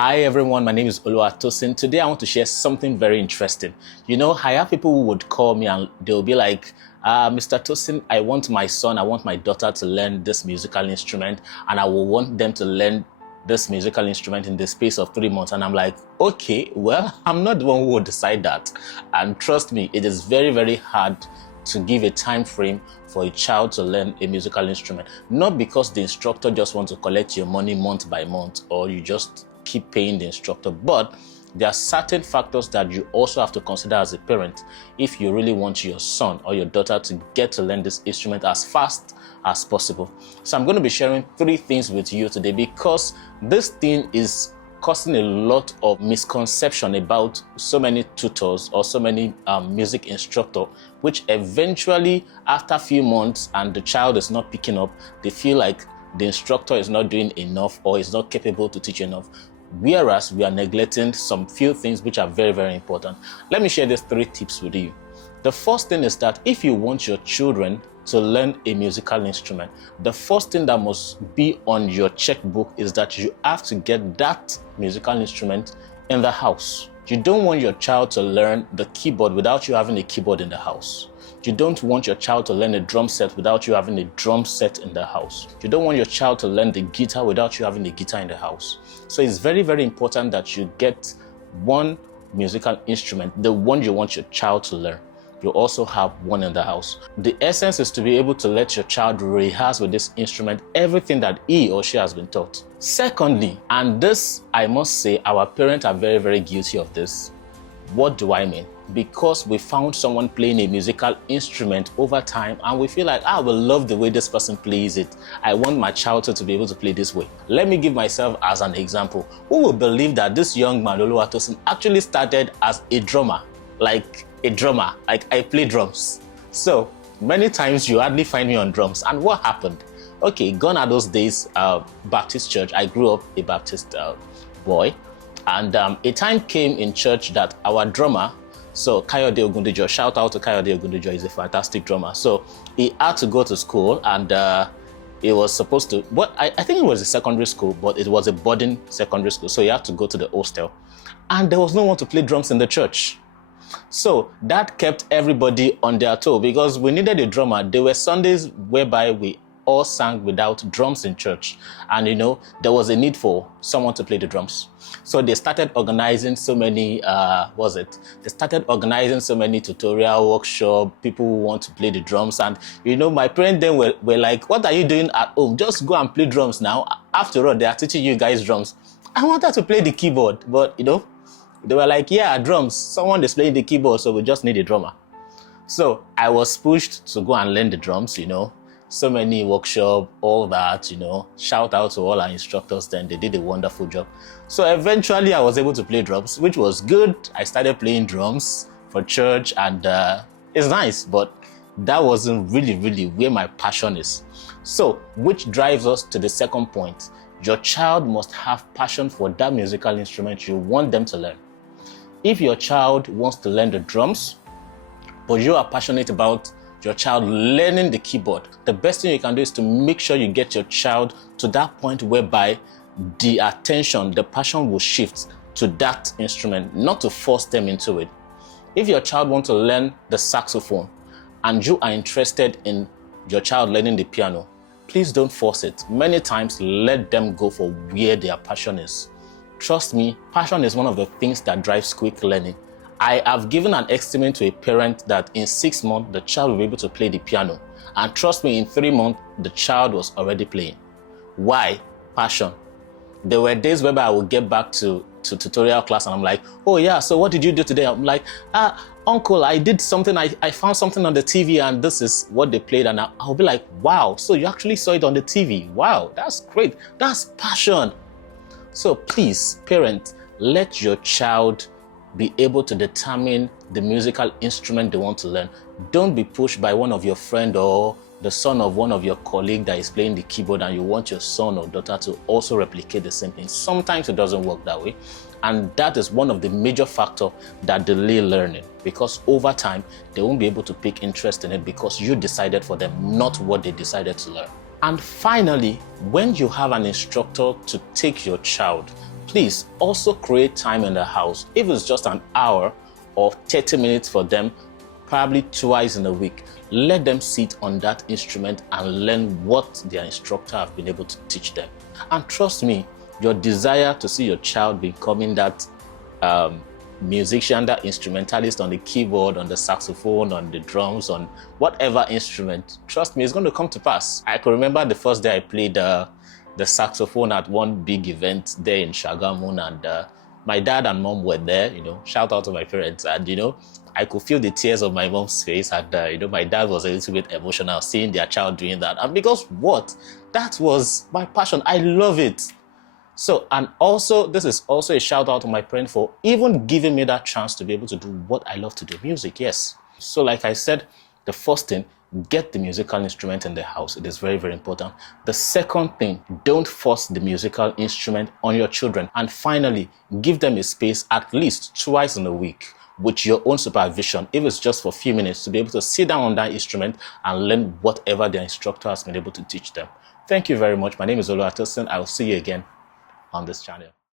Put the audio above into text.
Hi everyone, my name is Oluwatosin. Today I want to share something very interesting. I have people who would call me and they'll be like, Mr. Tosin, I want my daughter to learn this musical instrument, and I will want them to learn this musical instrument in the space of 3 months. And I'm like, okay, well, I'm not the one who will decide that. And trust me, it is very, very hard to give a time frame for a child to learn a musical instrument. Not because the instructor just wants to collect your money month by month, or you just keep paying the instructor, but there are certain factors that you also have to consider as a parent if you really want your son or your daughter to get to learn this instrument as fast as possible. So I'm going to be sharing 3 things with you today, because this thing is causing a lot of misconception about so many tutors or so many music instructor, which eventually after a few months and the child is not picking up, they feel like the instructor is not doing enough or is not capable to teach enough, whereas we are neglecting some few things which are very, very important. Let me share these 3 tips with you. The first thing is that if you want your children to learn a musical instrument, the first thing that must be on your checkbook is that you have to get that musical instrument in the house. You don't want your child to learn the keyboard without you having a keyboard in the house. You don't want your child to learn a drum set without you having a drum set in the house. You don't want your child to learn the guitar without you having a guitar in the house. So it's very, very important that you get one musical instrument, the one you want your child to learn. You also have one in the house. The essence is to be able to let your child rehearse with this instrument everything that he or she has been taught. Secondly, and this I must say, our parents are very, very guilty of this. What do I mean? Because we found someone playing a musical instrument over time and we feel like, I will love the way this person plays it. I want my child to be able to play this way. Let me give myself as an example. Who will believe that this young man, Oluwatosin, actually started as a drummer? Like I play drums. So many times you hardly find me on drums. And what happened? Okay, gone are those days, Baptist church. I grew up a Baptist boy. And a time came in church that our drummer, so Kayode Ogundejo, shout out to Kayode Ogundejo, he's a fantastic drummer. So he had to go to school, and he was supposed to, I think it was a secondary school, but it was a boarding secondary school. So he had to go to the hostel. And there was no one to play drums in the church. So that kept everybody on their toe, because we needed a drummer. There were Sundays whereby we all sang without drums in church. And there was a need for someone to play the drums. So they started organizing so many, They started organizing so many tutorial workshops, people who want to play the drums. And, my parents then were like, what are you doing at home? Just go and play drums now. After all, they are teaching you guys drums. I wanted to play the keyboard, but, they were like, yeah, drums. Someone is playing the keyboard, so we just need a drummer. So I was pushed to go and learn the drums, So many workshops, all that, Shout out to all our instructors then. They did a wonderful job. So eventually I was able to play drums, which was good. I started playing drums for church, and it's nice, but that wasn't really, really where my passion is. So, which drives us to the second point. Your child must have passion for that musical instrument you want them to learn. If your child wants to learn the drums, but you are passionate about your child learning the keyboard, the best thing you can do is to make sure you get your child to that point whereby the attention, the passion will shift to that instrument, not to force them into it. If your child wants to learn the saxophone and you are interested in your child learning the piano, please don't force it. Many times, let them go for where their passion is. Trust me, passion is one of the things that drives quick learning. I have given an estimate to a parent that in 6 months, the child will be able to play the piano. And trust me, in 3 months, the child was already playing. Why? Passion. There were days whereby I would get back to tutorial class and I'm like, oh yeah, so what did you do today? I'm like, uncle, I did something, I found something on the TV and this is what they played. And I'll be like, wow, so you actually saw it on the TV. Wow, that's great. That's passion. So please, parents, let your child be able to determine the musical instrument they want to learn. Don't be pushed by one of your friends or the son of one of your colleagues that is playing the keyboard and you want your son or daughter to also replicate the same thing. Sometimes it doesn't work that way. And that is one of the major factors that delay learning, because over time, they won't be able to pick interest in it because you decided for them, not what they decided to learn. And finally, when you have an instructor to take your child Please also create time in the house. If it's just an hour or 30 minutes for them, probably twice in a week, let them sit on that instrument and learn what their instructor have been able to teach them. And trust me, your desire to see your child becoming that musician, that instrumentalist on the keyboard, on the saxophone, on the drums, on whatever instrument, trust me, it's going to come to pass. I can remember the first day I played the saxophone at one big event there in Shagamun, and my dad and mom were there, shout out to my parents, and I could feel the tears on my mom's face, and my dad was a little bit emotional seeing their child doing that. And because what? That was my passion. I love it. So, and also, this is also a shout out to my parents for even giving me that chance to be able to do what I love to do, music, yes. So like I said, the first thing, get the musical instrument in the house. It is very, very important. The second thing, don't force the musical instrument on your children. And finally, give them a space at least twice in a week with your own supervision, if it's just for a few minutes, to be able to sit down on that instrument and learn whatever their instructor has been able to teach them. Thank you very much. My name is Oluwatosin. I will see you again on this channel.